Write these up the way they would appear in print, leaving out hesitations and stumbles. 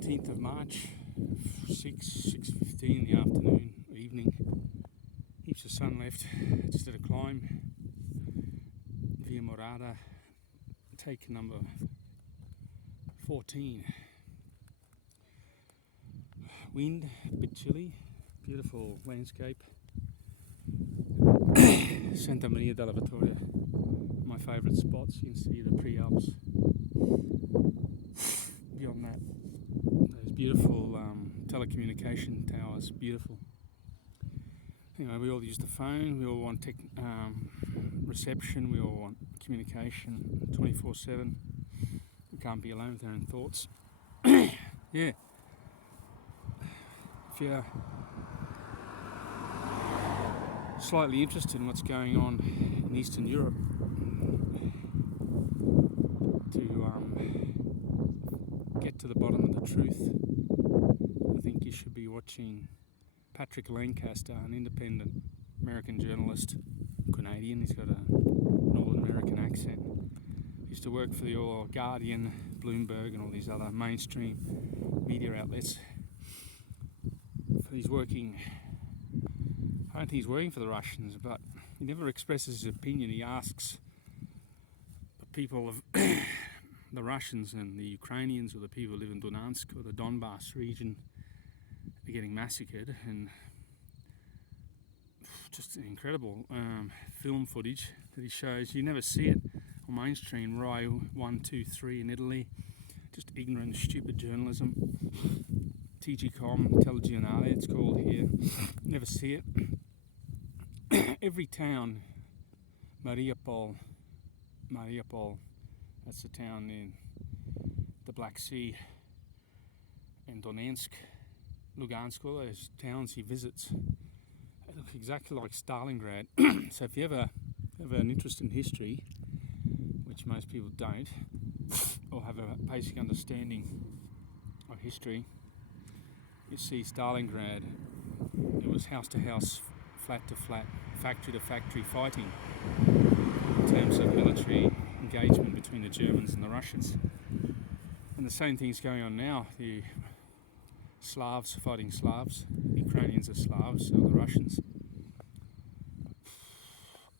19th of March, 6:15 in the afternoon, evening. Heaps of sun left. Just did a climb via Morada, take number 14. Wind, a bit chilly, beautiful landscape. Santa Maria della Vittoria, my favourite spots. You can see the pre-Alps. Beyond that, those beautiful telecommunication towers, beautiful. Anyway, we all use the phone, we all want reception, we all want communication 24/7. We can't be alone with our own thoughts. Yeah. If you're slightly interested in what's going on in Eastern Europe, to get to the bottom of the truth, I think you should be watching Patrick Lancaster, an independent American journalist, Canadian. He's got a Northern American accent. He used to work for the Guardian, Bloomberg and all these other mainstream media outlets. He's working, I don't think he's working for the Russians, but he never expresses his opinion. He asks the people of the Russians and the Ukrainians, or the people who live in Donetsk or the Donbass region, are getting massacred, and just incredible film footage that he shows. You never see it on mainstream. Rai 1, 2, 3 in Italy, just ignorant, stupid journalism. TG.com, Telegiornale it's called here. Never see it. Every town, Mariupol, that's the town in the Black Sea, and Donetsk, Lugansk, all those towns he visits, they look exactly like Stalingrad. So if you ever have an interest in history, which most people don't, or have a basic understanding of history, you see Stalingrad, it was house to house, flat to flat, factory to factory fighting in terms of military engagement between the Germans and the Russians. And the same thing's going on now. The Slavs fighting Slavs, the Ukrainians are Slavs, so the Russians.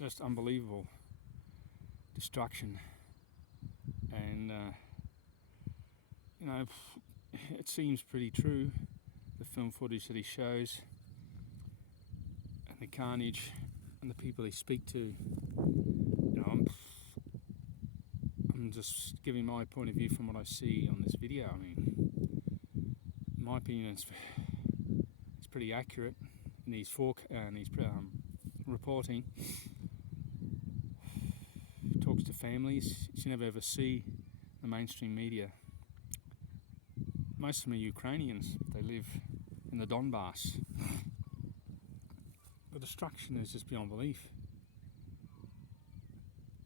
Just unbelievable destruction. And, it seems pretty true, the film footage that he shows, and the carnage, and the people he speak to. I'm just giving my point of view from what I see on this video. I mean, in my opinion, it's pretty accurate in his reporting. He talks to families you never ever see in the mainstream media. Most of them are Ukrainians. They live in the Donbass. The destruction is just beyond belief.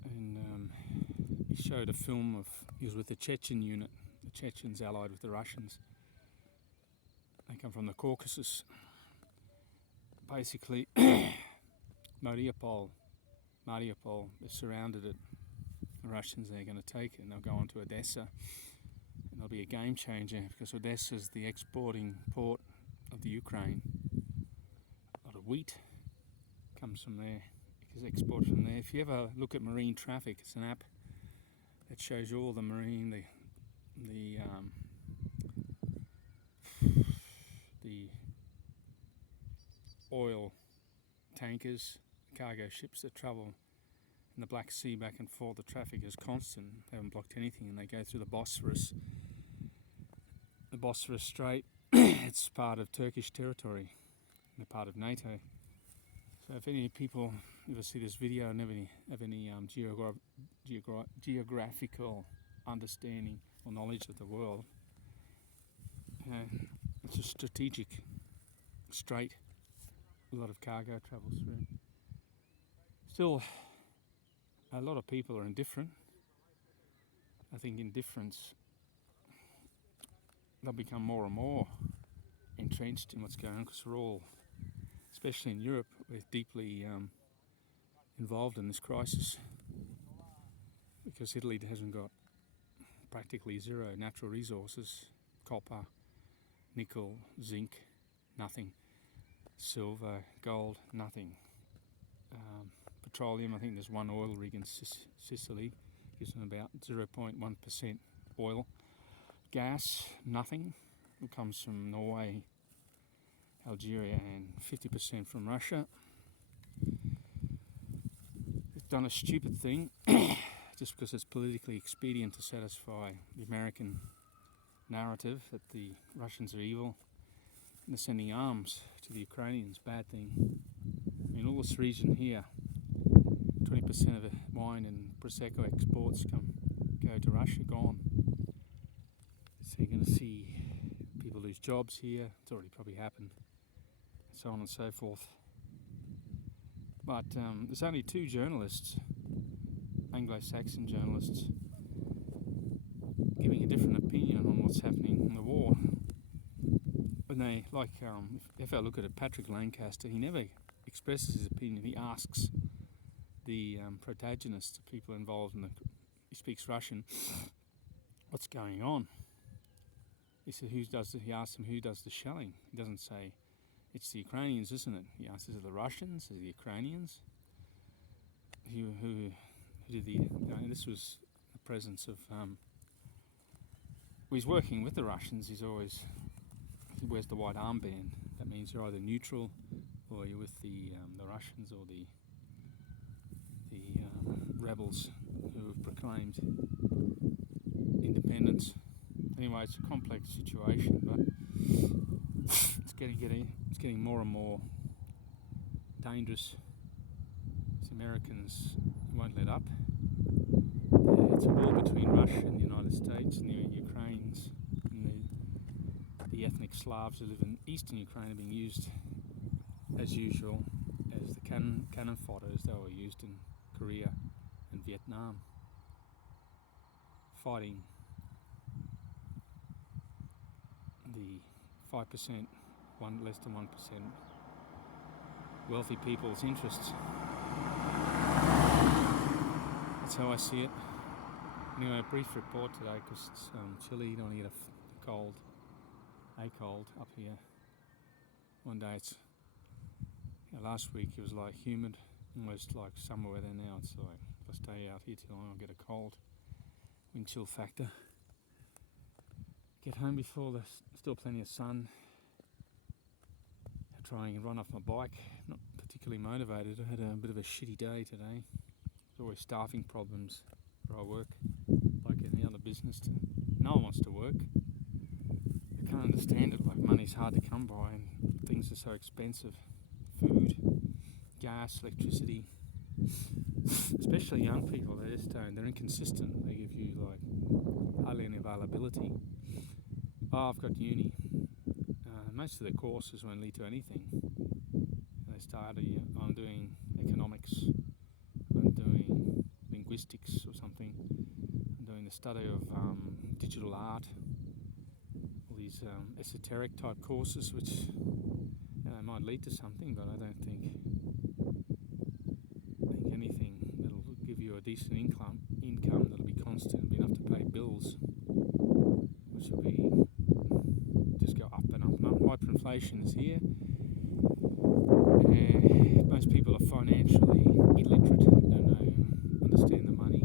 And he showed a film of, he was with the Chechen unit, the Chechens allied with the Russians. They come from the Caucasus. Basically, Mariupol, they've surrounded it. The Russians, they're going to take it, and they'll go on to Odessa. And there'll be a game changer, because Odessa is the exporting port of the Ukraine. A lot of wheat comes from there, is exported from there. If you ever look at marine traffic, it's an app that shows you all the marine, the oil tankers, cargo ships that travel in the Black Sea back and forth. The traffic is constant. They haven't blocked anything, and they go through the Bosphorus Strait. It's part of Turkish territory. They're part of NATO. So if any people ever see this video and have any geographical understanding or knowledge of the world, it's a strategic strait. A lot of cargo travels through. Still, a lot of people are indifferent. I think indifference, they'll become more and more entrenched in what's going on, because we're all, especially in Europe, we're deeply involved in this crisis, because Italy hasn't got practically zero natural resources, copper, nickel, zinc, nothing. Silver, gold, nothing. Petroleum, I think there's one oil rig in Sicily, gives them about 0.1% oil. Gas, nothing. It comes from Norway, Algeria, and 50% from Russia. They've done a stupid thing just because it's politically expedient to satisfy the American narrative that the Russians are evil. And they're sending arms to the Ukrainians, bad thing. I mean, all this region here, 20% of the wine and Prosecco exports go to Russia, gone. So you're going to see people lose jobs here. It's already probably happened. So on and so forth. But there's only two journalists, Anglo-Saxon journalists, giving a different opinion on what's happening in the war. When they, like, if I look at it, Patrick Lancaster, he never expresses his opinion. He asks the protagonists, the people involved he speaks Russian, what's going on? He said, he asks them who does the shelling. He doesn't say, it's the Ukrainians, isn't it? He asks, is it the Russians? Is it the Ukrainians? Who did this was the presence of, he's working with the Russians. He wears the white armband. That means you're either neutral or you're with the Russians or the rebels who have proclaimed independence. Anyway, it's a complex situation, but it's getting more and more dangerous. As Americans won't let up. It's a war between Russia and the United States and the Ukrainians. And the ethnic Slavs who live in eastern Ukraine are being used, as usual, as the cannon fodder as they were used in Korea and Vietnam, fighting the 5%, less than 1% wealthy people's interests. That's how I see it. Anyway, a brief report today because it's chilly. You don't want to get a cold up here. One day last week it was like humid, almost like summer weather. Now it's like, if I stay out here too long I'll get a cold. Wind chill factor. Get home before there's still plenty of sun. Trying and run off my bike. Not particularly motivated. I had a bit of a shitty day today. There's always staffing problems where I work. Like any other business, no one wants to work. I can't understand it. Like, money's hard to come by and things are so expensive. Food, gas, electricity. Especially young people, they're inconsistent. They give you like hardly any availability. Oh, I've got uni. Most of the courses won't lead to anything. They start, I'm doing economics, I'm doing linguistics or something, I'm doing the study of digital art, all these esoteric type courses which might lead to something, but I don't think anything that'll give you a decent income that'll be constant and be enough to pay bills, which will be just go up and up and up. Hyperinflation is here. Most people are financially illiterate, don't understand the money,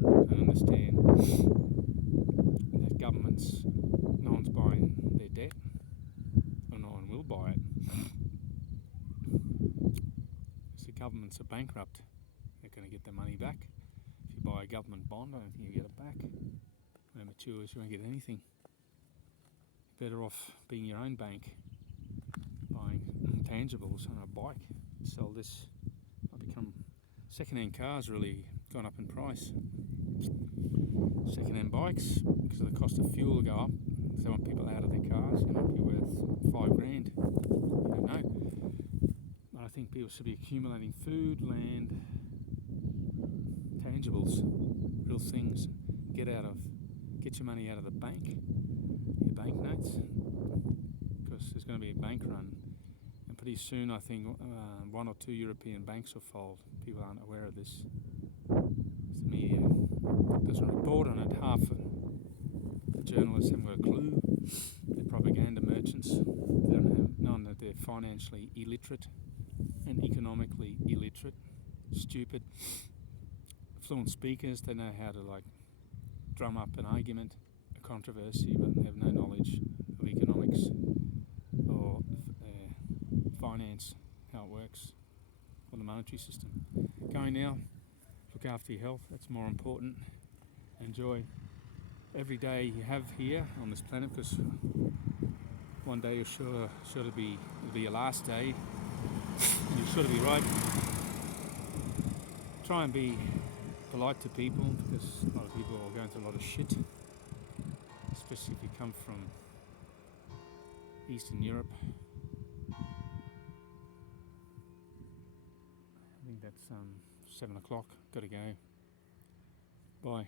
don't understand that governments, no one's buying their debt, or no one will buy it. Because the governments are bankrupt, they're going to get their money back. If you buy a government bond, I don't think you get it back. When it matures, you won't get anything. Better off being your own bank, buying tangibles on a bike. Sell this. Second-hand cars really gone up in price. Second-hand bikes, because of the cost of fuel, go up. They want people out of their cars. Be worth $5,000. I don't know. But I think people should be accumulating food, land, tangibles, real things. Get your money out of the bank. Your banknotes, because there's going to be a bank run, and pretty soon I think one or two European banks will fold. People aren't aware of this. The media doesn't report on it. Half of the journalists haven't got a clue. The propaganda merchants financially illiterate and economically illiterate, stupid, fluent speakers. They know how to like drum up an argument, a controversy, but have no knowledge of economics or finance, how it works, or the monetary system. Going now, look after your health, that's more important. Enjoy every day you have here on this planet, because one day you're sure to be, it'll be your last day, and you're sure to be right. Try and be polite to people, because a lot of people are going through a lot of shit, especially if you come from Eastern Europe. I think that's 7 o'clock, gotta go. Bye.